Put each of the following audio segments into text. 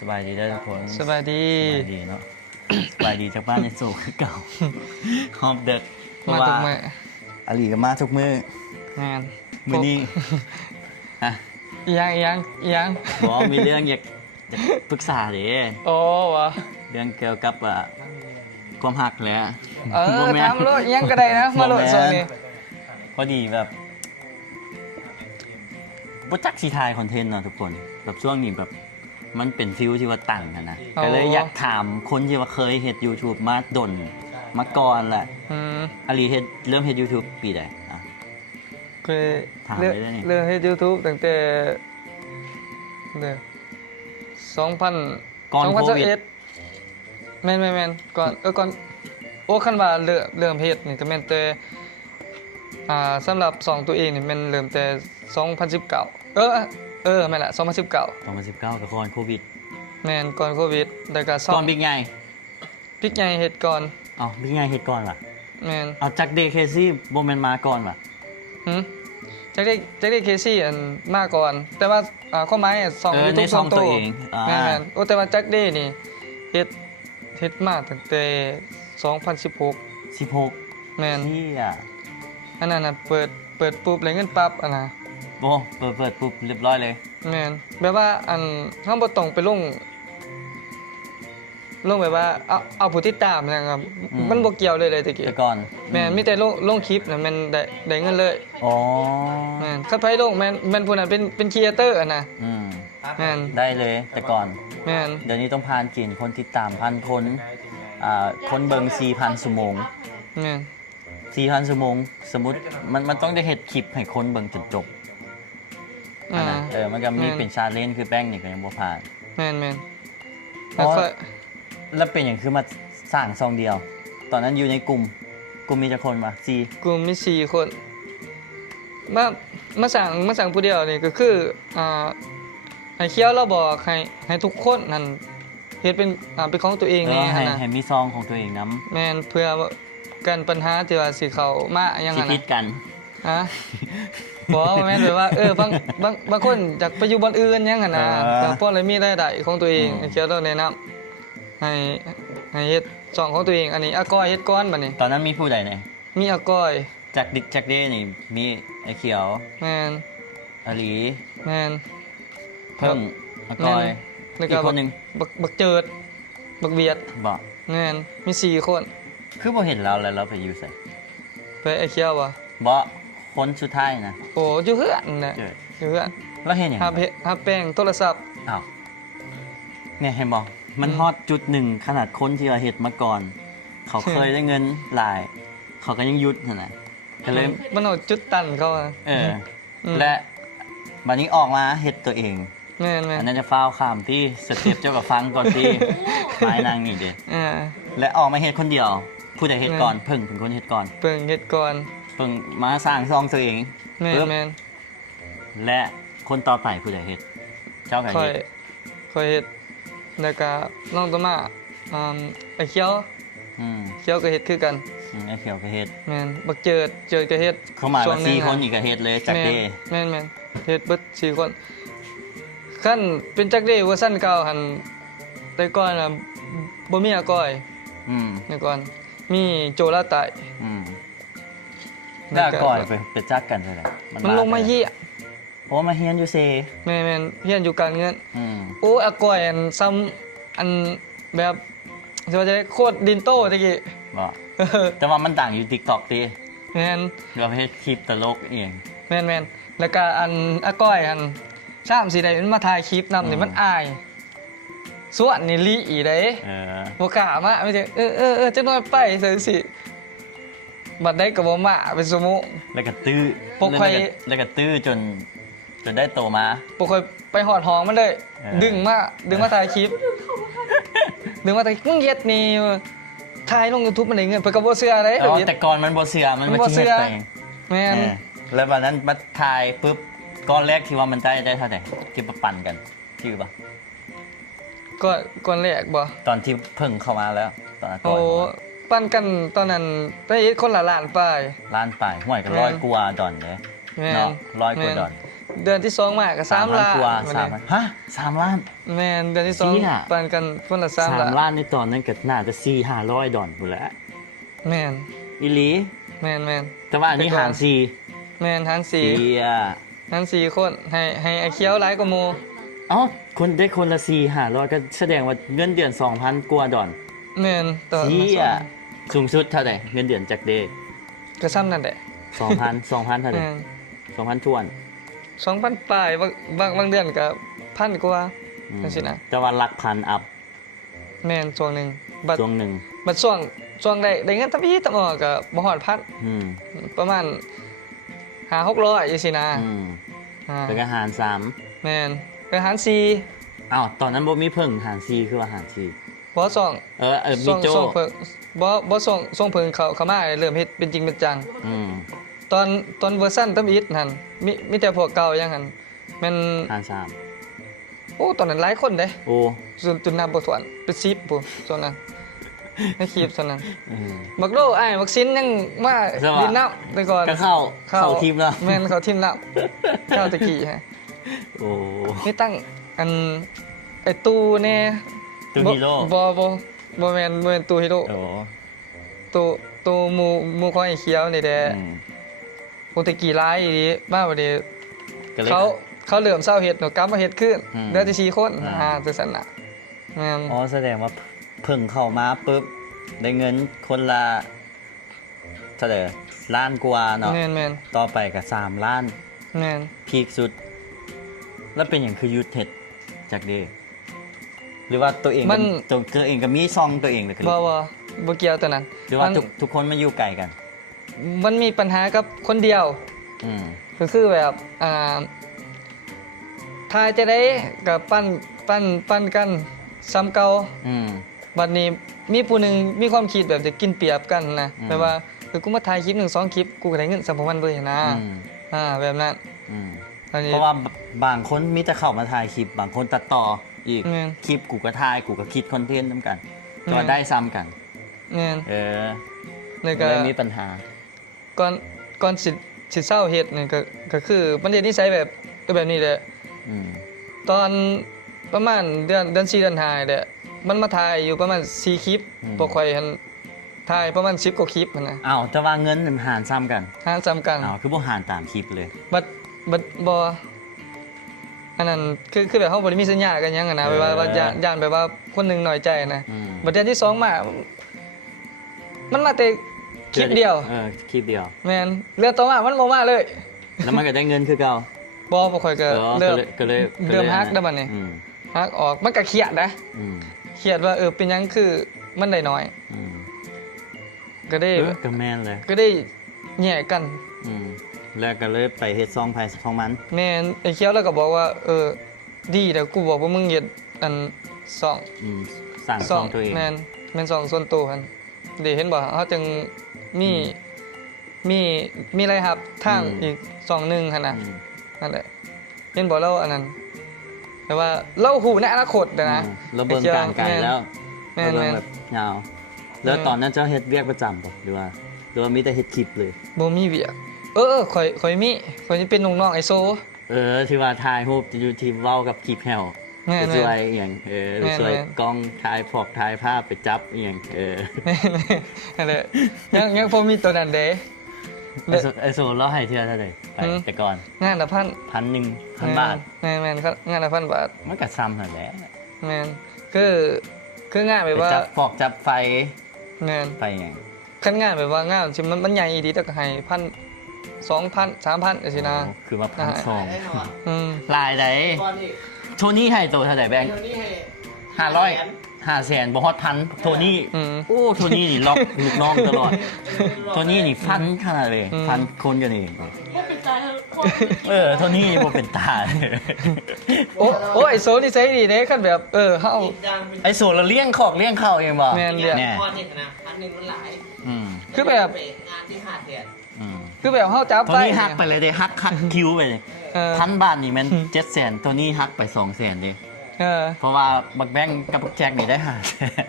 สบายดีได้ทุกคน สบายดี สบายดีเนาะ สบายดีจากบ้านในโศกเก่า หอบเด็กเพราะ มา ว่า ทุกมื้อ อาลีก็มาทุกมื้อง าน มื้อนี้ฮะ อีหยัง บอกมีเรื่องอยากปรึกษาเด้ โอ้วะ เรื่องเกี่ยวกับความหักแหละ ถามโลดอีหยังก็ได้นะมาโลดโซนนี้ พอดีแบบบ่จักสิถ่ายคอนเทนต์เนาะทุกคนแบบช่วงนี้แบบมันเป็นฟิลที่ว่าตั้งนะก็เลยอยากถามคนที่ว่าเคยเฮ็ด YouTube มาดนมาก่อนแหละ อาลีเริ่มเฮ็ด YouTube ปีใดอ่ะ เคย ถาม เริ่ม ได้นี่ เริ่มเฮ็ด YouTube ตั้งแต่2000 ก่อนโควิด 2021แม่นก่อนโอ้คันว่าเริ่มเฮ็ดนี่ก็แม่นแต่สำหรับ2ตัวเองนี่แม่นเริ่มแต่2019แม่นละ2019 2019กับก่อนโควิด แม่นก่อนโควิดแล้วก็ ก่อนบิ๊กใหญ่ พริกใหญ่เฮ็ดก่อน อ๋อบิ๊กใหญ่เฮ็ดก่อนว่ะ แม่น เอาจักเดย์เคซี่บ่แม่นมาก่อนว่ะ จักได้เคซี่อันมาก่อน แต่ว่าข้อไม้สอง ใน YouTube ช่องตัวเอง แม่นโอ้แต่ว่าจักได้นี่เฮ็ดมาตั้งแต่2016 16 แม่น ที่อ่ะ อันนั้นน่ะเปิดปุ๊บเลยเงินปั๊บอันน่ะ โอ้เปิดปุ๊บเรียบร้อยเลย แม่นแบบว่าอันเฮาบ่ต้องไปลงแบบว่าเอาผู้ติดตามนะครับมันบ่เกี่ยวเลยตะกี้ แต่ก่อน แม่นมีแต่ลงคลิปน่ะแม่นได้เงินเลย อ๋อ แม่นคันไผลงแม่นผู้นั้นเป็นครีเอเตอร์อ่ะนะ อืม แม่น ได้เลยแต่ก่อน แม่น เดี๋ยวนี้ต้องผ่านเกณฑ์คนติดตาม1,000 คนคนเบิ่ง 4,000 ชั่วโมง แม่น 4,000 ชั่วโมง สมมุติมันต้องได้เฮ็ดคลิปให้คนเบิ่งจนจบอันนั้นมันก็มีเป็นชาเลนจ์คือแป้งนี่ก็ยังบ่ผ่าน แม่น เพราะ แล้วเป็นอย่างคือมาสร้างซองเดียว ตอนนั้นอยู่ในกลุ่มมีจักคนมา4 กลุ่มมี4คนมาสั่งผู้เดียวนี่ก็คือให้เคี้ยวเราบอกให้ทุกคนนั่นเฮ็ดเป็นของตัวเองแน่หั่นน่ะ ให้มีซองของตัวเองนำ แม่นเพื่อกันปัญหาที่ว่าสิเข้ามาหยัง สิ หั่น ผิ น่ะ ดกัน ฮะบ่แม่นแบบว่าบางคนอยากไปอยู่บ่อนอื่นหยังหั่นน่ะก็พอเลยมีรายได้ของตัวเองให้เคี้ยวเราแนะนำให้เฮ็ดช่องของตัวเองอันนี้อาก้อยเฮ็ดก่อนบัดนี้ ตอนนั้นมีผู้ใดเนี่ย มีอาก้อย จากดิกจากเดนี่มีไอ้เขียว แม่น อาหลี แม่น เพิ่งอากอย แล้ว อีกคนหนึง บักเจิดบักเบียด บอก แม่นมี4คน คือบ่เห็นเราแล้วเราไปอยู่ใส่ ไปไอ้เคี้ยววะ บ่คนสุดท้ายนะ โอ้อยู่เฮือนน่ะ เจิด อยู่เฮือน แล้วเห็นอย่าง หาแป้งโทรศัพท์ อ้าวเนี่ยเห็นบอกมันฮอตจุดหนึ่งขนาดคนที่เราเห็ดมาก่อน เขาเคยได้เงินหลาย เขาก็ยังหยุดนั่นแหละก็เลย มันเอาจุดตันเขาอะ และบัดนี้ออกมาเห็ดตัวเอง แม่น อันนั้นจะฟ้าวข้ามที่สเต็ปเจ้ากับฟังก่อนที่ ไม้นางนี่เด็ด อ่า และออกมาเฮ็ดคนเดียว ผู้ใดเฮ็ดก่อนเพิ่งเป็นคนเฮ็ดก่อน เพิ่งเฮ็ดก่อน เพิ่งมาสร้างซองตัวเอง แม่น ปึ๊บ แม่น และคนต่อไปผู้ใดเฮ็ดเจ้าก็ ค่อย เฮ็ด เฮ็ดแล้วก็น้องต่อมาไอ้เคี้ยว อืม เคี้ยวก็เฮ็ดคือกัน ไอ้เขียวก็เฮ็ด แม่นบักเจิดก็เฮ็ด เข้ามาแล้ว4คนอีกก็เฮ็ดเลยจากเด้ แม่นเฮ็ดเบิด4คนคันเป็นจักเด้เวอร์ชันเก่าหั่นแต่ก่อนน่ะบ่มีอาก้อย อืม แต่ก่อนมีโจลาไต อืมแล้วก่อนไปจักกันเท่าไหร่ มันลงมาเหี้ย โอ้มาเฮียนอยู่เซ แม่นเฮียนอยู่การเงิน อืม โอ้อาก้อยอันซ้ำอันแบบจะว่าจะได้โคตรดินโต้ตะกี้ บ่แต่ว่ามันดังอยู่ TikTok ติ แม่น เราเฮ็ดคลิปตลกเอง แม่นแล้วก็อันอาก้อยอันชามสิได้มันมาถ่ายคลิปนำนี่มันอายส่วนนี่ลีอีได้ บ่กล้ามาไม่ใช่จักหน่อยไปจังซี่บัดได้ก็บ่มาเป็นชั่วโมง แล้วก็ตื้อ พวกใคร แล้วก็ตื้อจนได้โตมา บ่ค่อยไปหอดห้องมันเลย ดึงมาถ่ายคลิป ดึงมาถ่ายมึงเฮ็ดนี่ถ่ายลง YouTube มันได้เงินเพิ่นก็บ่เชื่อเด้ อ๋อแต่ก่อนมันบ่เชื่อมันบ่เชื่อตัวเอง แม่น แล้ววันนั้นมาถ่ายปุ๊บก้อนแรกที่ว่ามันได้เท่าไหร่ที่มาปั่นกันที่อยู่ปะ ก่อนแรกบ่ ตอนที่เพิ่งเข้ามาแล้วตอนนั้นก่ โอ้ อน ปั้นกันตอนนั้นไปคนละล้านไป ล้านไปห่วยก็100กว่าดอนเด้ แม่น เนาะ100กว่าดอน เดือนที่สองมาก็3 ล้าน กว่า มัน สาม เลย ฮะ3 ล้าน แม่นเดือนที่สอง จริงอะ ปันกันคนละ3 ล้าน ล้านในตอนนั้นก็น่าจะ400-500 ดอลลาร์พุ่นแหละ แม่น อีหลี แม่นแม่น แต่ว่าอันนี้หาร4 แม่นทั้ง เสีย ทั้ง4คนให้ไอ้เขียวหลายกว่าหมู่ เอ้าคนได้คนละ4-500ก็แสดงว่าเงินเดือน 2,000 กว่าดอล แม่นตอน เสียสูงสุดเท่าไหร่เงินเดือนจากเดย์ ก็ซ้ำนั่นแหละ 2,000เท่าไหร่ แม่น 2,000ทวน 2,000ปลายบางเดือนก็1,000กว่า อืม จังซี่นะ แต่ว่าหลักพันอัพ แม่นช่วงหนึงบัด ช่วงหนึ่ง ช่วงได้เงินตะพี่ตะหมอก็บ่ฮอดพัน อืม ประมาณ500-600จังซี่นะ อืม อ่า แล้วก็หารแม่นไปหาร4 3อ้าวตอนนั้นบ่มีเพิ่งหาร4คือว่าหาร4 บ่ส่ง มีโจ ส่งเพิ่งบ่ส่งเพิ่งเข้ามาเริ่มเฮ็ดเป็นจริงเป็นจัง อืม ตอนเวอร์ชันตำอิดหั่นมีแต่พวกเก่าอย่างหั่นแม่น หาร โอ้ตอนนั้นหลายคนเด้ 3โอ้ จนนับบ่ถ้วนเป็น10พุ่นช่วงนั้นในคลิปช่วงนั้น อืม บักโลอ้ายบักซินยังมา ใช่ปะ ดินน้ำไปก่อน ก็เข้าทีมแล้ว แม่นเข้าทีมน้ำเข้าตะกี้ฮะ โอ้ นี่ตั้งอันไอ้ตู้แน่ ตูฮีโร่ บ่แม่นตู้ฮีโร่ โอ้ ตู้หมู่ของไอ้เขียวนี่แหละ อืม ปกติกี่ร้ายอีนี้มาวันนี้ ก็เลย เขาเหลื่อมเศร้าเห็ดหนูกลับมาเห็ดขึ้น อืม เดือนที่4 คน อ่า จังซั่นน่ะแม่น อ๋อแสดงว่าเพิ่งเข้ามาปุ๊บได้เงินคนละเท่าไหร่ล้านกว่าเนาะ แม่น ต่อไปก็3 ล้าน แม่น พีคสุด แล้วเป็นอย่างคือยุทธเท็ดจากเดหรือว่าตัวเองก็ตัวเองก็มีซองตัวเองเลยคือ บ่เกี่ยวตัวนั้น หรือว่า มัน ทุกคนมาอยู่ไกลกัน มันมีปัญหากับคนเดียว อืม ก็คือแบบถ้าจะได้กับปั้นกันซ้ำเก่า อืม บัดนี้มีผู้หนึงมีความคิดแบบจะกินเปรียบกันนะ อืม แบบว่ากูมาถ่ายคลิป1-2 คลิปกูก็ได้เงินสัมพันธ์เลยนะ อืม แบบนั้น อืม อันนี้ เพราะว่าบางคนมีแต่เข้ามาถ่ายคลิป บางคนตัดต่ออีก แม่น คลิปกูก็ถ่ายกูก็คิดคอนเทนต์นํกัน แม่น ก็ได้ซ้ำกัน แม่น เออ แล้วก็ เลยมีปัญหา ก่อนสิเศร้าเฮ็ดนี่ก็คือมันเฮ็ดนิสัยแบบนี้แหละ อืม ตอนประมาณเดือน4เดือน5แหละมันมาถ่ายอยู่ประมาณ4 คลิปพวกข่อยหั่นถ่ายประมาณ10 กว่าคลิปหั่นนะ อ้าวแต่ว่าเงินมันหารซ้ำกัน หารซ้ำกัน อ้าวคือบ่หารตามคลิปเลย บัดบ่อันนั้นคือแบบเฮาบ่ได้มีสัญญากันหยังอะนะ เออ แบบว่าย่านแบบว่าคนหนึงน้อยใจนะ อืม บัดเดือนที่2มามันมาแต่คลิปเดียว คลิปเดียว แม่นเรื่องต่อมามันบ่มาเลย แล้วมันก็ได้เงินคือเก่า บ่ค่อยก็เริ่ม ก็เลย เริ่มฮักได้บัดนี้ อืม ฮักออกมันก็เครียดนะ อืม เครียดว่าเป็นหยังคือมันได้น้อย อืม ก็ได้ ก็แม่นเลย ก็ได้แย่กัน อืมแล้วก็เลยไปเฮ็ดซองไผของมัน แม่นไอ้เขียวแล้วก็บอกว่าดีแต่กูบอกว่ามึงเฮ็ดอันสอง อืมสั่งซองตัวเอง แม่นสองส่วนตัวหั่นได้เห็นบ่เฮาจึงมีมีอะไรครับทางอีก2นึงหั่นน่ะ อืม นั่นแหละเห็นบ่เราอันนั้นแต่ว่าเราหูในอนาคตนะ อืมแล้วเบิ่งการไกลแล้ว แม่น เรา แม่น แบบยาวแล้วตอนนั้นเจ้าเฮ็ดเวียกประจำบ่หรือว่ามีแต่เฮ็ดคลิปเลย บ่มีเวียกข่อยนี่เป็นน้องๆไอโซ ที่ว่าถ่ายรูปอยู่ที่เว้ากับคลิปแฮว แม่น ไปช่วยอีหยังไป แม่น ช่วย แม่น กล้องถ่ายภาพไปจับอีหยังแม่นั่นแหละยังพอมีตัวนั้นเด้ ไอโซเราให้เทื่อเท่าใดไป อืม แต่ก่อน งานละพัน 1,000 บาท แม่นครับงานละ1,000 บาท มันก็ซ้ำนั่นแหละ แม่นคืองานแบบ ไป ว่า จับไฟ แม่น ไปหยัง คันงานแบบว่างานสิมันใหญ่อีดีแต่ก็ให้1,000 2,000 3,000จังซี่นะ โอ้คือว่า ได้ 1,200 อืม ลายใด ก่อนนี่ โทนี่ให้ตัวเท่าใดแบงค์ เดี๋ยวนี้ให้ 500 บ่ฮอดพันโทนี่ อืม โอ้โทนี่นี่ล็อกลูกน้องตลอดโทนี่นี่ฟันขนาดเลย อืม ฟันคนกันเอง ไม่เป็นใจโทนี่บ่เป็นตาเลย โอ้ไอโซนี่ใช้ดีเด้คันแบบเฮา ติดดังเป็น ไอ้โซเราเลี้ยงขอกเลี้ยงเข้าเองบ่ แม่นเลี้ยง แน่ พอเห็นนะอันหนึ่งมันหลาย อืม คือแบบ งานที่ขาดแดด อืม คือแบบเฮาจับ โท ไป นี่ฮักไปเลยเด้ฮักคิวไปเลย เออ 1,000 บาทนี่แม่น700,000ตัวนี้ฮักไป200,000เด้ เพราะว่าบักแบงกับบักแจ็คนี่ได้หาแสน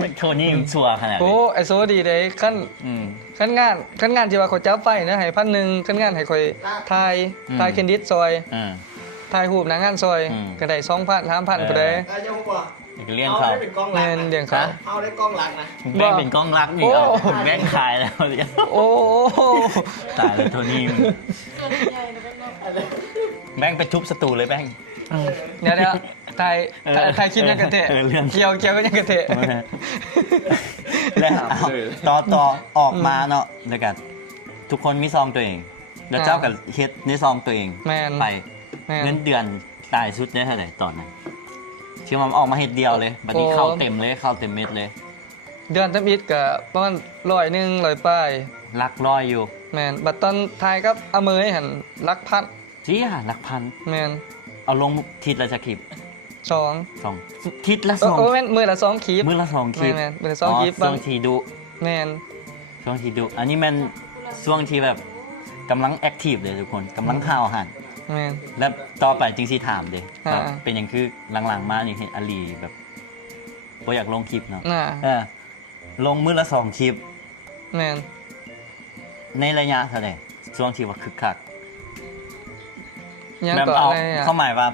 เป็นคนนี่ยังชัวร์ขนาด โอ้ นี้ ไอโซดีเด้ขั้น อืม ขั้นงานที่ว่าเขาจับไฟนะให้1,000ขั้นงานให้คอยทาย อืม ทายเคนดิสซอย อ่า ทายรูปหนางงานซอย อืม ก็ได้ 2,000 3,000ก็ได้ เจ้าบอก เลี้ยง เอา เขา ได้เป็นกล้องหลั แม่ ก น นะ เลี้ยงเขา เอาได้กล้องหลักนะ แบงเป็นกล้องรักนี่ โอ้ เอาแบงขายแล้วเนี่ย โอ้ ตายแล้วโทนี่แบงไปทุบสตูเลยแบง เดี๋ยวทายคลิปยังกระเทะ เรื่อง เกี่ยวก็ยังกระเทะ แล้วเอาต่อออกมาเนาะแล้วกันทุกคนมีซองตัวเอง แล้วเจ้ากับเฮ็ดในซองตัวเอง แมน ไป แมน เงินเดือนตายสุดได้เท่าไหร่ตอนนั้นที่มันออกมาเฮ็ดเดียวเลยบัดนี้ โอ้ เข้าเต็มเลยเข้าเต็มเม็ดเลย เดือนทำอิฐก็ประมาณ100ป้าย ลักร้อยอยู่ แมนบัดตอนทายกับอเมยหันลักพัน จี้ห่ะลักพัน แมน เอาลงทิศละจะคลิป 2 สองทิศละสอง โอ้แม่นมือละ2คลิป มื้อละสองคลิป แม่นๆมื้อละสองคลิป ช่วงทีดุ แมน ช่วงทีดุอันนี้มันช่วงที่แบบกำลังแอคทีฟเลยทุกคนกำลังข่าวหัน แมน แล้วต่อไปจริงสิถามเด้ อ่า แบบเป็นอย่างคือหลังๆมานี่เห็นอลีแบบบ่อยากลงคลิปเนาะ น่ะ ลงมื้อละสองคลิป แมน ในระยะเท่าไหร่ช่วงที่ว่าคึกคัก ยัง แบบ ก็ เอา อะไรอ่ะ เข้าหมายว่า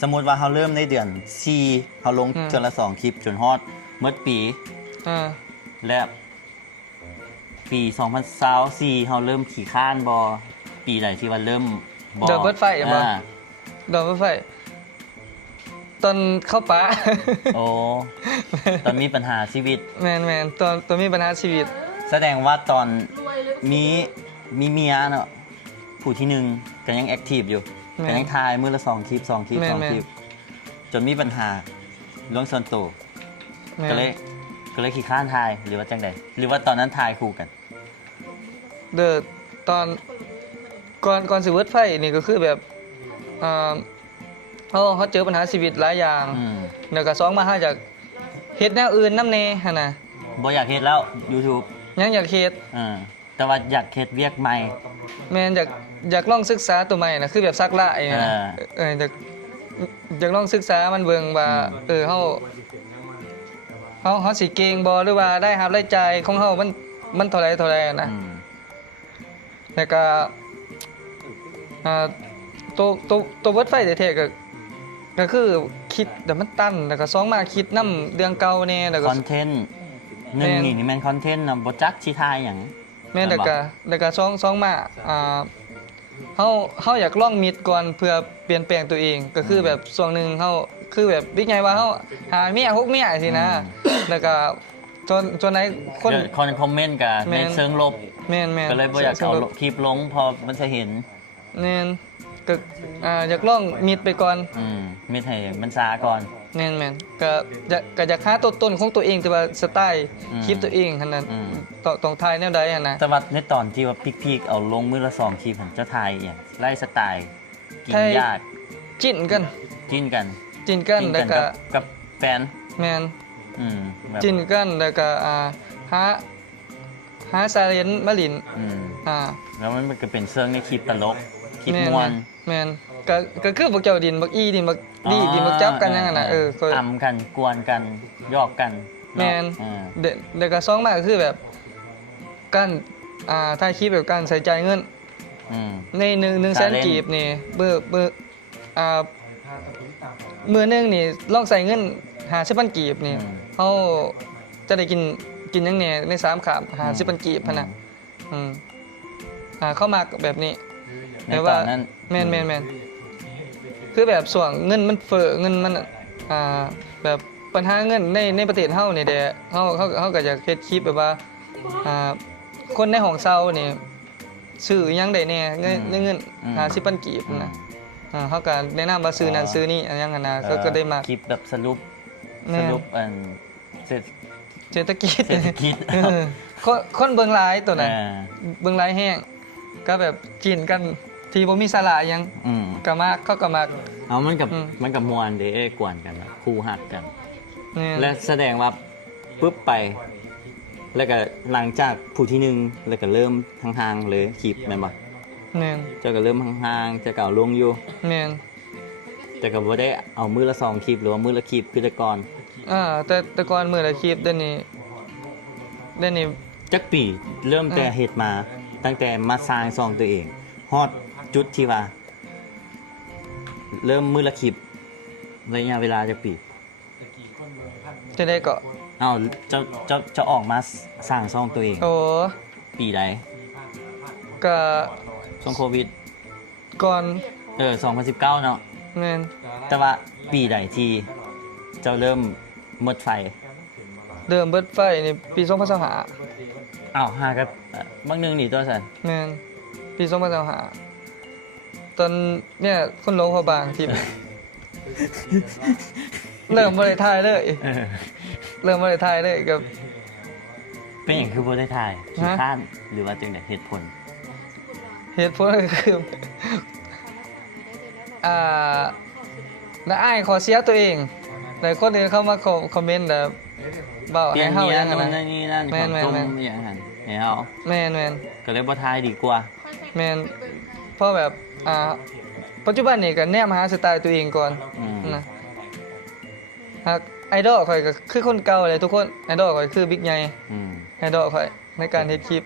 สมมุติว่าเขาเริ่มในเดือน4เขาลง อืม จนละ2คลิปจนฮอดเมื่อปี อ่า และปี2024เขาเริ่มขี่ข้านบอปีใดที่ว่าเริ่มบอ เดอะเบิร์ดไฟอ่ะบ่ ดอกไฟตอนเข้าป่า โอ้ตอนมีปัญหาชีวิต แมนตัวมีปัญหาชีวิต แสดงว่าตอนมีเมียเนาะผู้ที่หนึ่งก็ยังแอคทีฟอยู่ แม่น ก็ยังถ่ายมือละ2คลิป2คลิป แม่น 2คลิปจนมีปัญหาเรื่องส่วนตัว แม่น ก็เลยขี้ข้านถ่ายหรือว่าจังใดหรือว่าตอนนั้นถ่ายคู่กัน เดอตอนก่อนสิเวิร์ดไฟนี่ก็คือแบบเขาเจอปัญหาชีวิตหลายอย่าง อืม เดี๋ยวก็สองมาหาจากเฮ็ดแนวอื่นน้ำเนหั่นน่ะ บ่อยากเฮ็ดแล้ว YouTube ยังอยากเฮ็ด แต่ว่าอยากเฮ็ดเวียกใหม่ แม่นอยากลองศึกษาตัวใหม่นะคือแบบซักละไอ้นะอยากลองศึกษามันเบิ่งว่าเฮาสิเก่งบ่หรือว่าได้รับรายจ่ายของเฮามันเท่าไหร่นะ อืม แล้วก็ตัวเวิร์ดไฟแท้ๆก็คือคิดแต่มันตันแล้วก็สองมาคิดนำเรื่องเก่าแน่แล้วก็ คอนเทนต์หนึ่ง แม่น นี่แม่นคอนเทนต์นะบ่จักสิถ่ายหยัง แม่นแล้วก็สองมาเฮาอยากลองมิดก่อนเพื่อเปลี่ยนแปลงตัวเอง ก็คือแบบช่วงหนึงเฮาคือแบบบิ๊กไงว่าเฮาหาเมีย6เมียสินะแล้วก็จนไหนคน เดี๋ยวคนคอมเมนต์กับ แม่ ใน น เชิงลบ แม่น ก็เลยบ่อยากเอาคลิปลงพอมันจะเห็น แม่นก็อยากลองมิดไปก่อน มิดให้มันซาก่อน แม่นก็อยากหาตัวตนของตัวเองแต่ว่าสไตล์คลิปตัวเองขนาดนั้นต้องถ่ายแนวใดหั่นนะ แต่ว่าในตอนที่ว่าพีคๆเอาลงมือละ2คลิปผมจะถ่ายอหย่างไล่สไตล์กิน ไทย ยาก จิ้นกัน จิ้นกัน แล้วก็ กับแฟน แม่น แบบ จิ้นกันแล้วก็หาซาเลนมาลิน อืม อ่า แล้วมันก็เป็นเชิงในคลิปตลกคลิป แม่น ม่วน แม่นก็คือพวกเจ้าดินบักอีดินบักดีดินบักจับกันอย่างนั้นน่ะก็ อำกันกวนกันยอกกัน แม่น อ่า เด็กก็สองมาก็คือแบบการถ่ายคลิปแบบการใส่ใจเงิน อืม ใน1แสน Challenge กีบนี่เบอร์มือหนึงนี่ลองใส่เงิน50,000กีบนี่เฮาจะได้กินหยังแหน่ใน3ขาบ50,000กีบหั่นน่ะเข้ามาแบบนี้ ในตอนนั้น แม่นคือแบบส่วงเงินมันเฟ้อเงินมันแบบปัญหาเงินในประเทศเฮานี่แหละเฮาก็อยากเฮ็ดคลิปแบบว่าคนในห้องเซานี่ซื้ออิหยังได้แน่เงิน50,000กีบนะเฮาก็แนะนำว่าซื้อนั่นซื้อนี่อันยังนั้นนะก็ได้มา คลิปแบบสรุป แม่น เสร็จ เศรษฐกิจ เศรษฐกิจ คนเบิ่งหลายตัวนั้น อ่า เบิ่งหลายแห้งก็แบบกินกันที่บ่มีสาระหยัง อืม ก็มากเขาก็มาก เอามันกับ อืม มันกับมวนเด้กวนกันนะคู่หักกัน นี่ และแสดงว่าปุ๊บไป แล้วก็หลังจากผู้ที่หนึ่งแล้วก็เริ่มห่างๆเลยคลิปแม่นบ่ แม่น เจ้าก็เริ่มห่างๆเจะเก่าลงอยู่ แม่น แต่ก็บ่ได้เอามือละ2คลิปหรือว่ามือละคลิปคือแต่ก่อน แต่ก่อนมื้อละคลิปเดี๋ยวนี้ จักปีเริ่มแต่เฮ็ดมาตั้งแต่มาสร้างช่องตัวเองฮอดจุดที่ว่า เริ่มมือละคลิประยะเวลาจักปี จะได้ก็ อ้าวจะออกมาสร้างช่องตัวเอง โอ้ ปีใด ก็ ช่วงโควิด ก่อน 2019เนาะ แม่น แต่ว่าปีใดที่เจ้าเริ่มหมดไฟ เดิมเบิดไฟนี่ปี2025 อ้าวหากับบางนึงนี่ตัวสัน แม่นปี2025ตอนเนี่ยคนหลงพอบางที่ เริ่มบ่ได้ถ่ายเลย เริ่มบ่ได้ถ่ายเลยกับ เป็นอย่างคือบ่ได้ถ่ายขี้ ฮะ ข้านหรือว่าจังไดเหตุผล เหตุผลก็คือและอ้ายขอเสียตัวเองแต่คนอื่นเข้ามาคอมเมนต์แบบเบา เปลี่ย ให้ น เฮา เมีย อย่าง นู่ นั้น น นะ นี่นั่น แม่ ขอน ง แม่น ต้ม แม่น อย่างนั้นให้เฮา แม่น ก็เลยบ่ถ่ายดีกว่า แม่นเพราะแบบปัจจุบันนี่ก็แนมหาสไตล์ตัวเองก่อน อืม นะหากไอดอลข่อยก็คือคนเก่าเลยทุกคนไอดอลข่อยคือบิ๊กใหญ่ อืม ไอดอลข่อยในการเฮ็ดคลิป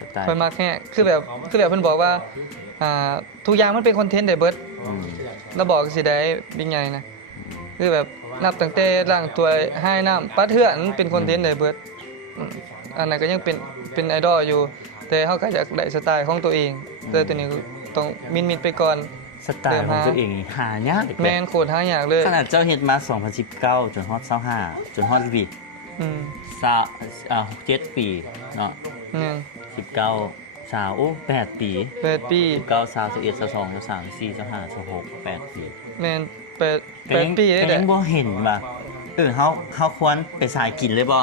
สไตล์ ข่อยมักแฮะคือแบบเพิ่นบอกว่าทุกอย่างมันเป็นคอนเทนต์ได้เบิด อืม แล้วบอกสิได้บิ๊กใหญ่นะคือแบบนับตั้งแต่ล้างถ้วยให้น้ำปัดเทือนมันเป็นคอนเทนต์ได้เบิดอันนั้นก็ยังเป็นไอดอลอยู่ แต่เฮาก็อยากได้สไตล์ของตัวเอง แต่ตัวนี้ต้องมิดไปก่อน สไตล์ของตัวเองนี่หายาก แม่นโคตรหายากเลย ขนาดเจ้าเฮ็ดมา2019จนฮอด25จนฮอดปี อืม 7ปีเนาะ แม่น 19 20โอ้8ปี 8 ปี 19 21 22 23 24 25 26 8ปี แม่น ก็ยัง 8ปีเลยแห ยั ละ งบ่เห็นว่าเฮาควรไปสายกินเลยบ่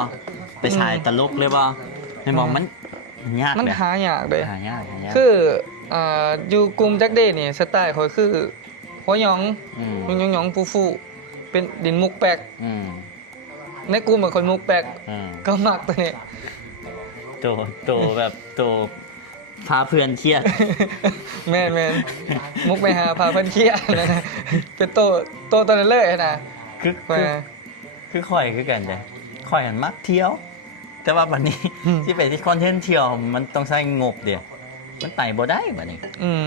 ไปสายตลกเลยบ่เห็นบ่มันยาก มัน เลย หายากเลย หายาก คืออยู่กลุ่มจักเด้นี่สไตล์ข่อยคือหัวหยอง ม หยองฟูๆเป็นดินมุกแปลก อืม ในกลุ่มเป็นคนมุกแปลก อืม ก็มักตัวนี้ โตแบบโตพาเพื่อนเครียด แม่นมุกไปหาพาเพิ่นเครียดนะเป็นโตตอนนั้นเลยนะ คือ มา คือข่อยคือกันเด้ข่อยหันมักเที่ยว แต่ว่าบัดนี้ ที่ไปที่คอนเทนต์เที่ยวมันต้องใช้งบเด้มันไปบ่ได้บัดนี้ อืม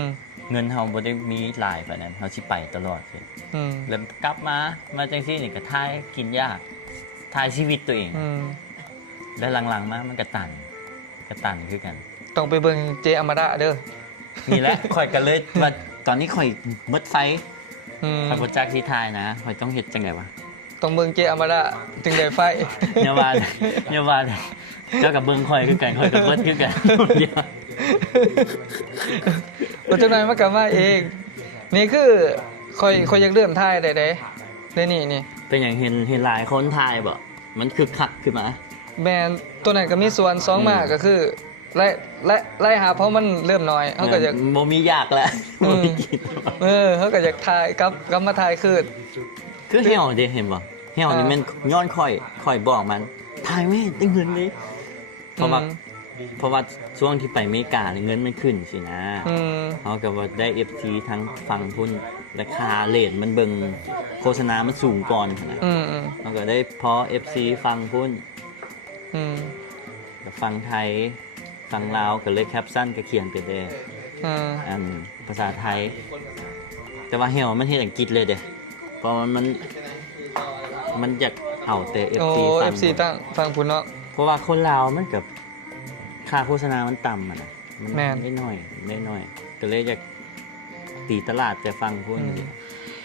เงินเฮาบ่ได้มีหลายปานนั้นเฮาสิไปตลอดเลย อืม แล้วกลับมาจังซี่นี่ก็ทายกินยากทายชีวิตตัวเอง อืม แล้วหลังๆมามันก็ตันคือกัน ต้องไปเบิ่งเจอมดาเด้อ นี่แหละ ข่อยก็เลยว่าตอนนี้ข่อยเบิดไฟ อืม ข่อยบ่จักสิทายนะข่อยต้องเฮ็ดจังไดวะ ต้องเบิ่งเจอมดาจึงได้ไฟ อย่าว่าเลยเจ้ากับเบิ่งข่อยคือกันข่อยก็เบิดคือกัน เดี๋ยว บ่จังได๋มันก็มาเอง นี่คือค่อยอยากเริ่มถ่ายได้เด้นี่ เป็นอย่างเห็นหลายคนทายบ่มันคึกคักขึ้นมา แบรนด์ตัวนั้นก็มีส่วนสองมากก็คือไล่หาเพราะมันเริ่มน้อยเขาก็จะ บ่มียากแล้ว อืม บ่มีกิน เขาก็จะถ่ายกลับมาถ่ายคืน คือเหี่ยวเด้เห็นบ่เหี่ยวนี่มันย้อนข่อยบอกมันทายแม่ได้เงินเลยเพราะว่าช่วงที่ไปอเมริกาเนี่ยเงินมันขึ้นสินะ อืม เขาก็ว่าได้ FC ทั้งฟังพุ่นราคาเรทมันเบิ่งโฆษณามันสูงก่อนนะ อืม เขาก็ได้พอ FC ฟังพุ่น อืม ก็ฟังไทยฟังลาวก็เลยแคปชั่นก็เขียนเป็นได้ อืม อันภาษาไทย แต่ว่าเหี่ยวมันเฮ็ดอังกฤษเลยเด้เพราะมันอยากเอาแต่ โอ้ FC ฟัง FC ตั้งฟังพุ่นเนาะ เพราะว่าคนลาวมันกับค่าโฆษณามันต่ำอ่ะนะมัน แม่น ได้น้อยก็เลยอยากตีตลาดแต่ฟังพุ่น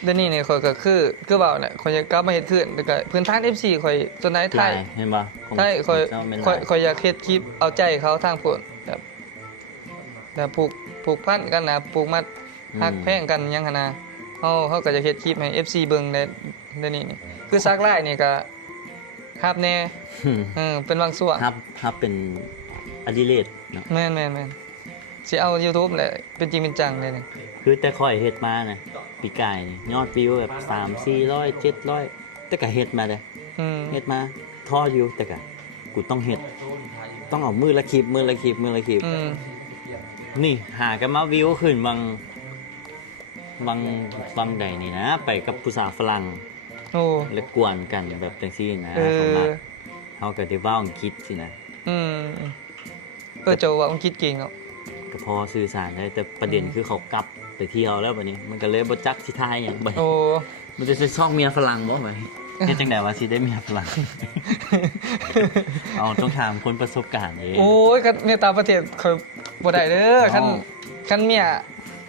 เดี๋ยวนี้เนี่ยข่อยก็คือเบาเนี่ยข่อยจะกลับมาเฮ็ดคืนแต่ก็พื้นฐาน FC ข่อยส่วนไหนไทย เห็นป่ะ ไทยข่อย เจ้าเป็น ข่อยอยากเฮ็ดคลิปเอาใจเขาทางพุ่นแบบผูกพันกันนะผูกมัดฮักแพงกันยังหั่นนะเขาก็จะเฮ็ดคลิปให้ FC เบิ่งได้เดี๋ยวนี้นี่คือซักลายนี่ก็ครับแน่ เป็นบางส่วน ฮับเป็นอดิเรกเนาะ แม่นสิเอา YouTube แหละเป็นจริงเป็นจังเลยนี่ คือแต่ค่อยเฮ็ดมานะปีกายนี่ยอดวิวแบบ300 400 700แต่ก็เฮ็ดมาเลย อืม เฮ็ดมาท้ออยู่แต่ก็กูต้องเฮ็ดต้องเอามือละคลิป อืม นี่หากันมาวิวขึ้นบาง บางบางใดนี่นะ ไปกับผู้สาวฝรั่ง โอ้ แล้วกวนกันแบบจังซี่นะ เอ สม อ มาเฮาก็ได้เว้าอังกฤษสินะ อืมเจ้าว่าอังกฤษเก่งเนาะ ก็พอสื่อสารได้แต่ประเด็นคือเขากลับไปเที่ยวแล้วบัดนี้ มันก็เลยบ่จักสิทายหยังบัด โอ้ มันจะช่องเมียฝรั่งบ่ไปเฮ็ดจังได๋ว่าสิได้เมียฝรั่ง เอาต้องถามคนประสบการณ์เอง โอ้ยคันในต่างประเทศเขาบ่ได้เด้อคันเมีย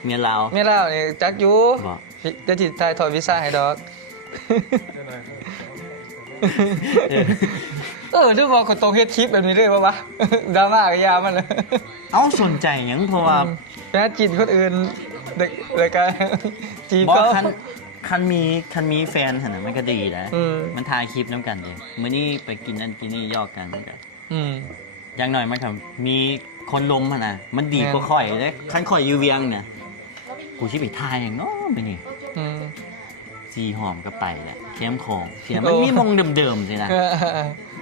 เมียลาว ลาวนี่จักอยู่ บ่ เดี๋ยวสิถ่ายถอดวีซ่าให้ดอกดูบอกคนตรงเฮ็ดคลิปแบบนี้เลยป่ะวะ ดราม่าก็ยามันเลย เอ้าสนใจหยังเพราะว่า ไปหาจีนคนอื่นเด็กรายการจีบ บ่ เขา คันมีแฟนหั่นน่ะมันก็ดีนะ อืม มันถ่ายคลิปนํกันเด้มื้อนี้ไปกินนั่นกินนี่ยอกกันมันก็ อืม อย่างน้อยมันก็มีคนลมหั่นน่ะมันดีกว่า แม่น ข่อยเด้คันข่อยอยู่เวียงเนี่ยกูสิไปถ่ายหยังเนาะมื้อนี้ อืม สีหอมก็ไปแหละเข้มของเสียมันมีมงเดิมๆสินะ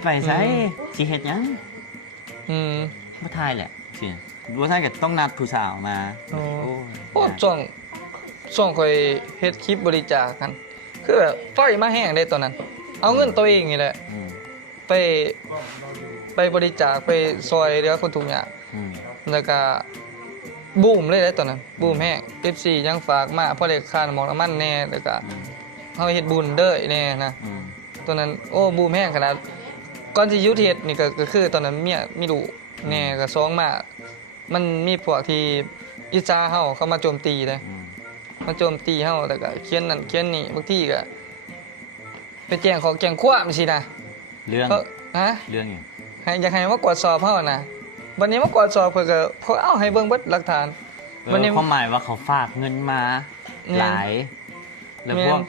ไปใช้สิเฮ็ดหยัง อืม บ่ถ่ายแหละสิว่าท่านก็ต้องนัดผู้สาวมา โอ้ โอ้ โอ้ช่วงคอยเฮ็ดคลิปบริจาคกัน คือแบบไฟมาแห้งได้ตอนนั้น เอาเงินตัวเองนี่แหละ อืม ไปบริจาคไปซอยเหลือคนทุกอย่าง อืม แล้วก็บูมเลยได้ตอนนั้นบูมแห้ง FC ยังฝากมาเพราะได้ค่าน้ำมันน้ำมันแน่แล้วก็ อืม เฮาเฮ็ดบุญเด้อแน่นะ อืม ตอนนั้นโอ้บูมแห้งขนาดก่อนสิหยุดเฮ็ดนี่ก็คือตอนนั้นเมียมีลูกแน่ก็สองมามันมีพวกที่อิจฉาเฮาเข้ามาโจมตีเลย อืม มาโจมตีเฮาแล้วก็เขียนนั่นเขียนนี่บางทีก็ไปแจ้งขอแจ้งความสินะ เรื่อง เพราะฮะ เรื่องหยัง อยากให้มากวดสอบเฮานะวันนี้มากวดสอบเพิ่นก็เขาเอาให้เบิ่งเบิดหลักฐาน วันนี้ ความหมายว่าเขาฝากเงินมา เนี่ย หลาย แล้วพวก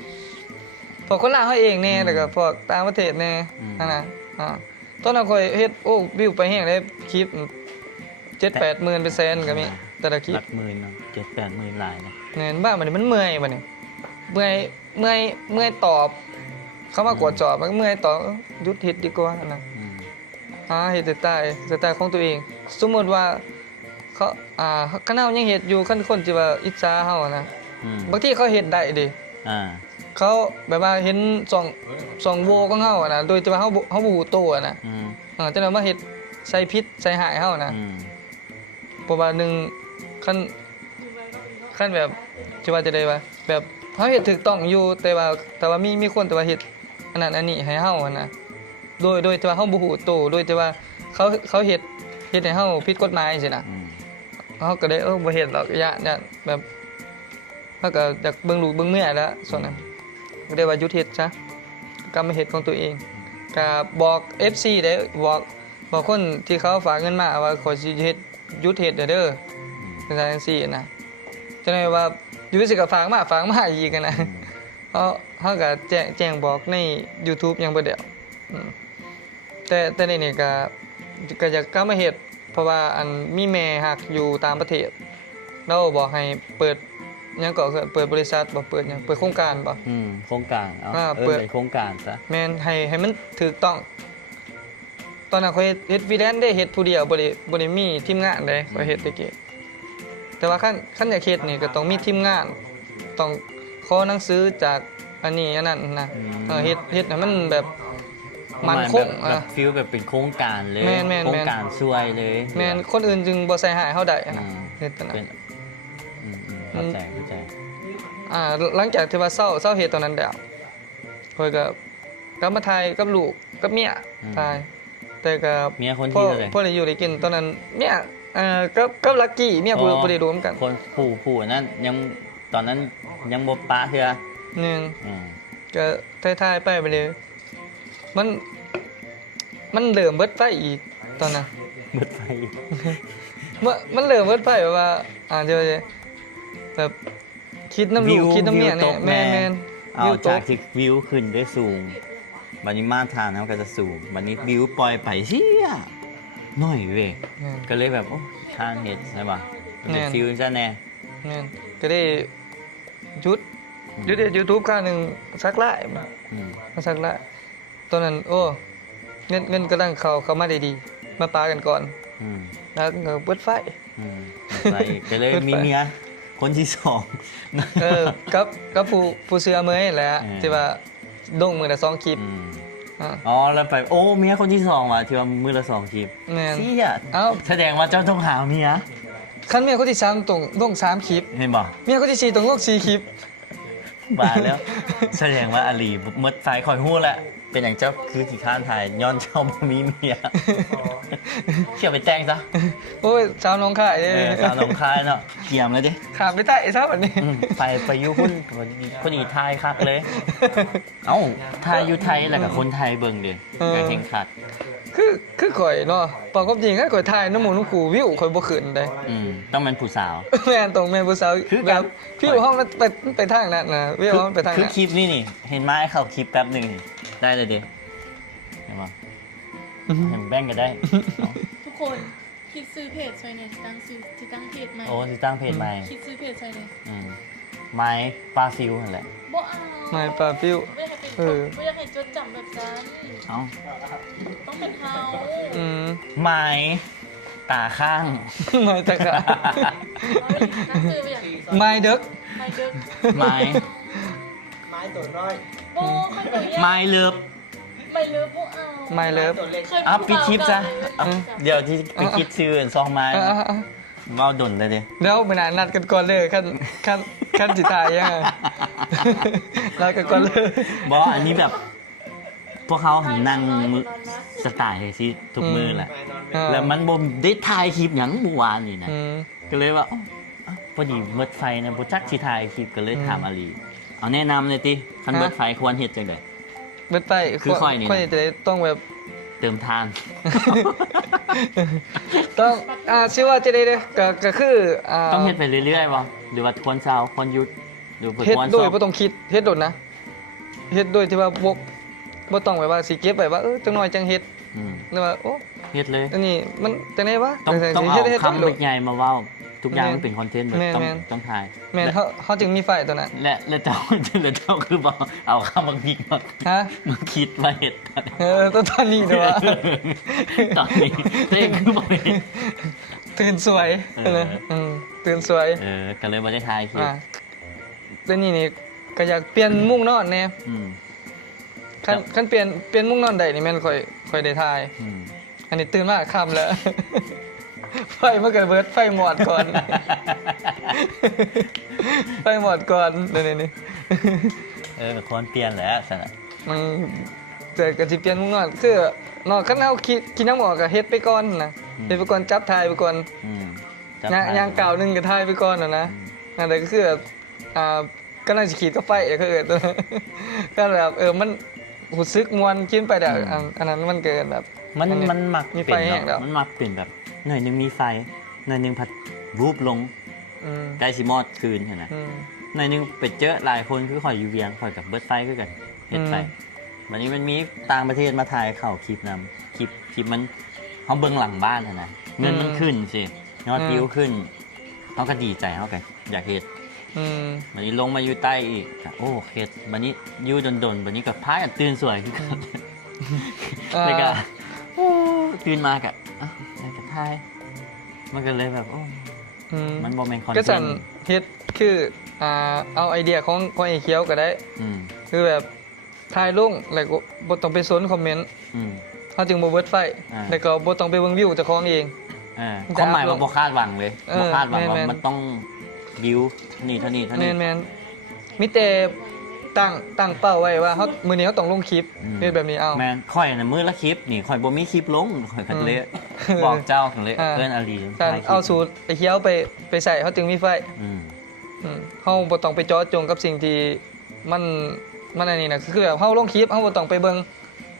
พวกคนลาวเฮาเองแน่แล้วก็พวกต่างประเทศแน่ อืม นั่นน่ะตอนนั้นข่อยเฮ็ดโอ้วิวไปแฮงเลยคลิป 7-8 หมื่นเป็นแสนก็มีแต่ละคลิ ห ป ลักหมื่นเนาะ7-8 หมื่นหลายนะ แน่นบ้าบัดนี้มันเมื่อยบัดนี้เมื่อยตอบ เขามากวดสอบมันก็เมื่อยตอบหยุดเฮ็ดดีกว่านะ อืม เฮ็ดสไตล์ของตัวเอง สมมุติว่าเขาคันเฮายังเฮ็ดอยู่คันคนที่ว่าอิจฉาเฮานะ อืม บางทีเขาเฮ็ดได้ดิ อ่า เขาแบบว่าเห็นสองโวของเฮาอะนะโดยที่ว่าเฮาบ่ฮู้ตัวอะนะ อืม จังได๋มาเฮ็ดใส่พิษใส่หายเฮานะ อืม เพราะว่าหนึงคันแบบสิว่าจะได้ว่าแบบเฮาเฮ็ดถูกต้องอยู่แต่ว่ามีคนแต่ว่าเฮ็ดอันนั้นอันนี้ให้เฮาอะนะโดยที่ว่าเฮาบ่ฮู้ตัวโดยที่ว่าเขาเฮ็ดให้เฮาผิดกฎหมายสินะ อืม เขาก็ได้บ่เฮ็ดหรอกยะแบบเขาก็อยากเบิ่งลูกเบิ่งเมียแล้วส่วนนั้นก็ได้ว่าหยุดเฮ็ดซะกลับมาเฮ็ดของตัวเองก็บอก FC ได้บอกคนที่เขาฝากเงินมาว่าขอสิเฮ็ดหยุดเฮ็ดเด้อเป็นจังซี่นะจังได๋ว่าอยู่สิก็ฝากมาอีกอะนะเขาก็แจ้งบอกใน YouTube ยังบ่ได้อืมแต่นี่ก็อยากกลับมาเฮ็ดเพราะว่าอันมีแม่ฮักอยู่ต่างประเทศเราบอกให้เปิดหยังก็เปิดบริษัทบ่เปิดหยังเปิดโครงการบ่ อืมโครงการเอา เปิด เป็นโครงการซะ แม่นให้มันถูกต้อง ตอนนั้นข้อยเฮ็ดฟรีแลนซ์ได้เฮ็ดผู้เดียวบ่ได้มีทีมงานเด้ข้อยเฮ็ดตะกี้แต่ว่าคันอยากเฮ็ดนี่ก็ต้องมีทีมงาน ต้องขอหนังสือจากอันนี้อันนั้นนะเฮ็ดให้มันแบบมันคง แบบฟิลแบบเป็นโครงการเลย แม่นๆ โครงการช่วยเลย แม่นคนอื่นจึงบ่ใส่หายเฮาได้ อื นะ ม เฮ็ดตอนนั้ เป็น น เข้าใจ หลังจากที่ว่าเศร้าเฮ็ดตอนนั้นแล้วข้อยก็กลับมาถ่ายกับลูกกับเมียถ่ายแต่ก็ เมียคนที่เท่าไหร่ พ่อได้อยู่ได้กินตอนนั้นเมียกับลักกี้เมียบ่ได้รวมกัน คนผู้นั้นยังตอนนั้นยังบ่ปะเทื่อ นึง อืม ก็ถ่ายๆไปเลยมันเริ่มเบิดไฟอีกตอนนั้น เบิดไฟ มันเริ่มเบิดไฟแบบว่าจะแบบคิดน้ำลูกคิดน้ำเมียเนี่ยแม่น เอา วิวต จาก ก ที่วิวขึ้นได้สูงบัดนี้มาทางนั้นก็จะสูงบัดนี้วิวปล่อยไปเชี่ยน้อยเว้ย แม่น ก็เลยแบบโอ้ทางเฮ็ดใช่ป่ะ แม่น ฟิลจังแน่ แม่นก็ได้หยุดเด็ด YouTube ค่าหนึงสักไล่ อืม มาสักไล่ตอนนั้นโอ้เงินกำลังเข้ามาได้ดีมาปากันก่อน อืม แล้วก็เบิดไฟ อืมไปก็เลย เปิดไฟ มีเมีย คนที่สอง กับผู้เชื่อเมยแหละที่ว่าดงมือละ2คลิป อ๋อแล้วไปโอ้เมียคนที่สองว่ะที่ว่ามือละ2คลิป แม่น เสีย เอ้า แสดงว่าเจ้าต้องหาเมีย คันเมียคนที่3ต้องลง3คลิป เห็นบ่ เมียคนที่4ต้องลง4คลิป บาแล้ว แสดงว่าอาลีมดไฟคอยหู้แหละเป็นอย่างเจ้าคือขี้ข้านไทยย้อนเจ้าบ่มีเมียเขี่ยวไปแต่งซะ โอ้ยสาวน้องข่ายเด้ สาวหนองคายเนาะเกี่ยมเลยดิ ขามไปใต้ซะบัดนี้ ไปอยูหุ้นคนอีไทยคักเลย เอ้าไทยอยู่ไทยแล้วกับคนไทยเบิ่งดิการแข่งขัน คือข่อยเนาะปอกความจริงถ้าข่อยถ่ายน้ำหมูน้ำขู่วิวข่อยบ่ขึ้นได้ ต้องเป็นผู้สาว แม่นตรงแม่นผู้สาว คือ แบบพี่ห้องมันไปทางนั้นนะวิวห้องไปทาง คือ นั้น คลิปนี่นี่ เห็นไหมเข้าคลิปแป๊บหนึ่งนี่ได้เลยดิเห็นไหมเห็นแบ่งกันได้เอา ทุกคนคิดซื้อเพจใช่เนี่ยที่ตั้งเพจใหม่ โอ้ที่ตั้งเพจใหม่ คิดซื้อเพจใช่เนี่ย ไม้ปลาซิวนั่นแหละ บ่เอา ไม่ปลาฟิว ไม่อยากให้เป็น เออ ไม่อยากให้จดจำแบบนั้น เอ้า ต้องเป็นเฮา อืม ไม้ตาข้าง ไม่ตะกะ ตั้งซื้อไปอย่าง ไม่เด็ก ไม่เด็ก ไม้ ไม้ตัวน้อย โอ้ไม่ตัวใหญ่ ไม้เลิฟ ไม่เลิฟบ่เอา ไม่เลิฟ ตัวเล็ก เคย อ่ะปิดคลิปซะ เอา เดี๋ยวที่ไปคิดชื่อซองไม้ อ่ะ เมาดนเลยดิ เดี๋ยวไปนัดกันก่อนเลยขั้นจิตายยังไง นัดกันก่อนเลย บอกอันนี้แบบ พวกเขานั่งสไตล์ที่ทุกมือแหละ ไม้นอน อ่า แล้วมันบ่ได้ถ่ายคลิปอย่างเมื่อวานนี่นะ อืม ก็เลยว่าพอดีเมิดไฟนะโปรจักที่ถ่ายคลิปก็เลยถามอาลีเอาแนะนำเลยติคันเมิดไฟควรเฮ็ดจังได๋ เบิดไป คือค่อยนี่นะ ค่อยจะได้ต้องแบบ เติมทาน ต้องชื่อว่าจะได้เลยก็คือต้องเฮ็ดไปเรื่อยๆบ่หรือว่าควรเช้าควรหยุดหรือว่า เฮ็ด ควร โดย ซ้อม บ่ต้องคิดเฮ็ดโดดนะเฮ็ดโดยที่ว่าบ่ต้องแบบว่าสิเก็บไว้ว่าจังน้อยจังเฮ็ด อืม หรือว่าโอ้ เฮ็ดเลย อันนี้มันจังได๋วะ ต้อง แต่ ต้อง สิ เอา เฮ็ด คำ โด ใหญ่มาเว้าทุกอย่างมันเป็นคอนเทนต์แบบ แม่น ต้อง แม่น ต้องถ่าย แม่นเขาจึงมีไฟตัวนั้น และเจ้า แล้วเจ้าคือบอกเอาคำบางทีมา ฮะ มาคิดมาเฮ็ด ตอนนี้ด้วยวะ ตอนนี้เต้คือบ่เฮ็ด ตื่นสวย เออ ตื่นสวย ก็เลยบ่ได้ถ่ายคลิป แต่นี่ก็อยากเปลี่ยนมุ้งนอนแน่ อืม คันเปลี่ยนมุ้งนอนได้นี่แม่นค่อยได้ทาย อืม อันนี้ตื่นมาค่ำแล้ว ไฟมันก็เบิดไฟหมอดก่อน ไฟหมอดก่อนนี่ ควรเปลี่ยนแหล้วสนะ มันแต่ก็สิเปลี่ยนมุ้งนอนคือนอนคันเฮาคิดน้ำออกก็เฮ็ดไปก่อนนะเฮ็ดไปก่อนจับทายไปก่อน อืมจับ ย่างเก่าหนึงก็ทายไปก่อนนะนั่นแหละก็คือกำลังสิขีดก็ไฟก็ก็แบบมันหูซึกมวนกินไปแต่อันนั้นมันเกินแบบ มันมัก มี เป็ ไฟ น แห้งแล้ว มันมักเป็นแบบหน่อยหนึงมีไฟหน่อยหนึงพัดรูปลง อืม ใกล้สิมอดคืนเห็นไหม อืม หน่อยหนึงไปเจอหลายคนคือข่อยอยู่เวียงข่อยกับเบิร์ดไฟคือกันเห็ดไฟ วันนี้มันมีต่างประเทศมาถ่ายเข่าคลิปนำคลิปมันเขาเบิ้งหลังบ้านนะเงินมันขึ้นสิยอดวิวขึ้นเขาก็ดีใจเขากันอยากเห็ด อืม วันนี้ลงมาอยู่ใต้อีกก็โอ้เห็ดวันนี้อยู่ดนๆวันนี้กับพายกันตื่นสวยคือกันแล้วก็โอ้ตื่นมากะแล้วก็ถ่ายมันก็เลยแบบโอ้ อืม มันโมเมนต์คอน ก็ เท สั่ น น ต์ เฮ็ดคือเอาไอเดียของไอ้เคียวก็ได้ อืม คือแบบถ่ายลงแล้วก็บ่ต้องไปสนคอมเมนต์ อืม เขาจึงบ่เบิดไฟ อ่า แล้วก็บ่ต้องไปเบิ่งวิวเจ้าของเอง ความหมายว่าบ่คาดหวังเลย เออ บ่คาดหวังว่า แม่นๆ มันต้องวิวเท่านี้เท่านี้ แม่นๆมีแต่ตั้งเป้าไว้ว่าเฮามื้อนี้เฮาต้องลงคลิปเฮ็ดแบบนี้เอา แมนข่อยน่ะมือละคลิปนี่ข่อยบ่มีคลิปลงข่อยคันเลย อืม บอกเจ้าคันเลย อ่า เอิ้นอาลี สั่น ถ่ยคลิป เอาสูตรไอ้เคียวไปใส่เขาจึงมีไฟ อืม เฮาบ่ต้องไปเจาะจงกับสิ่งที่มันอันนี้นะคือแบบเฮาลงคลิปเฮาบ่ต้องไปเบิ่ง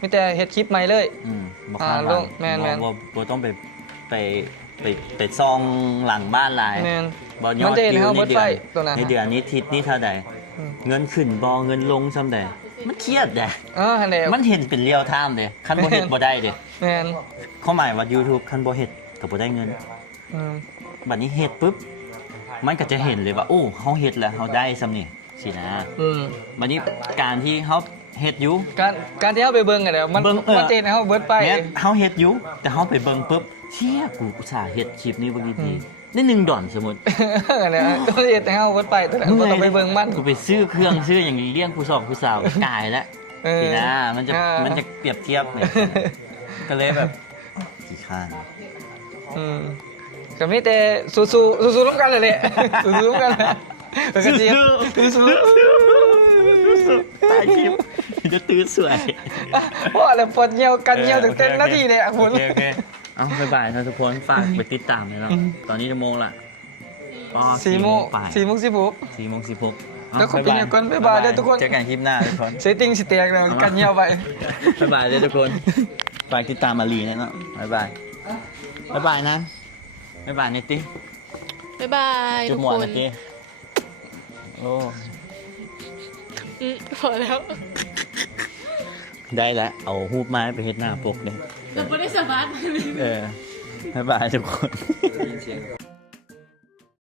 มีแต่เฮ็ดคลิปใหม่เลย อืมบ่คาดห ล วั ง ง แม่น บ่ต้องไปซองหลังบ้านหลาย แม่น บ่ยอ มัน ด จะเห็น วิว เฮา ใน เบิด เดื ไฟ อน ตัวนั้น ในเดือนนี้ทิศนี้เท่าใด อืม เงินขึ้นบ่เงินลงซำใดมันเครียดแหละ หั่นแหละ มันเห็นเป็นเรียลไทม์เด้คันบ่เฮ็ดบ่ได้เด้ แม่น ความหมายว่า YouTube คันบ่เฮ็ดก็บ่ได้เงิน อืม บัดนี้เฮ็ดปุ๊บมันก็จะเห็นเลยว่าโอ้เฮาเฮ็ดแล้วเฮาได้ซำนี่สินะ อืม บัดนี้การที่เฮาเฮ็ดอยู่ การที่เฮาไปเบิ่งกันแล้วมัน เบิ่ง มันจะเห็นให้เฮาเบิดไฟ แม่นเฮาเฮ็ดอยู่แต่เฮาไปเบิ่งปุ๊บเชี่ยกูอุตส่าห์เฮ็ดคลิปนี้บ่ดีๆ ได้1 ดอนสมมุติ เนี่ยต้องเฮ็ดให้เฮาเพิ่นไปแต่บ่ต้องไปเบิ่งมัน กูไปซื้อเครื่องซื้ออย่างเลี้ยงผู้สองผู้สาวกายแล้ว สินะมันจะเปรียบเทียบเลยก็เลยแบบขี้ข้าน ก็มีแต่สู้ๆร่วมกันเลยแหละสู้ๆร่วมกันเลยปกติสู้ ตายคลิปจะตื้อสวย ๆเพราะอะไรปวดเหี่ยวกันเหี่ยวถึงเต้นนาทีเลยอ่ะคุณ โอเคเอาบ๊ายบายท่านทุกคนฝากไปติดตามเลยเนาะตอนนี้จะโมงละก็ 4 โมง ป่าย 4 โมง 4 โมง 16 แล้วขอบคุณทุกคนบ๊ายบายด้วยทุกคน เจอกันคลิปหน้าทุกคน 16เซตติ้งสิแตกแล้วกันเหี่ยวไป บ๊ายบายเลยทุกคนฝากติดตามอาลีนะเนาะบ๊ายบายบ๊ายบายนะบ๊ายบายเนตตี้ บ๊ายบาย จุ๊ ทุ บ ก หมว ค ก น เนตตี้โอ้ พอแล้ว ได้แล้วเอาหูปไม้ไปเฮ็ดหน้าปกเลย เราไม่ได้สบาย บ๊ายบายทุกคน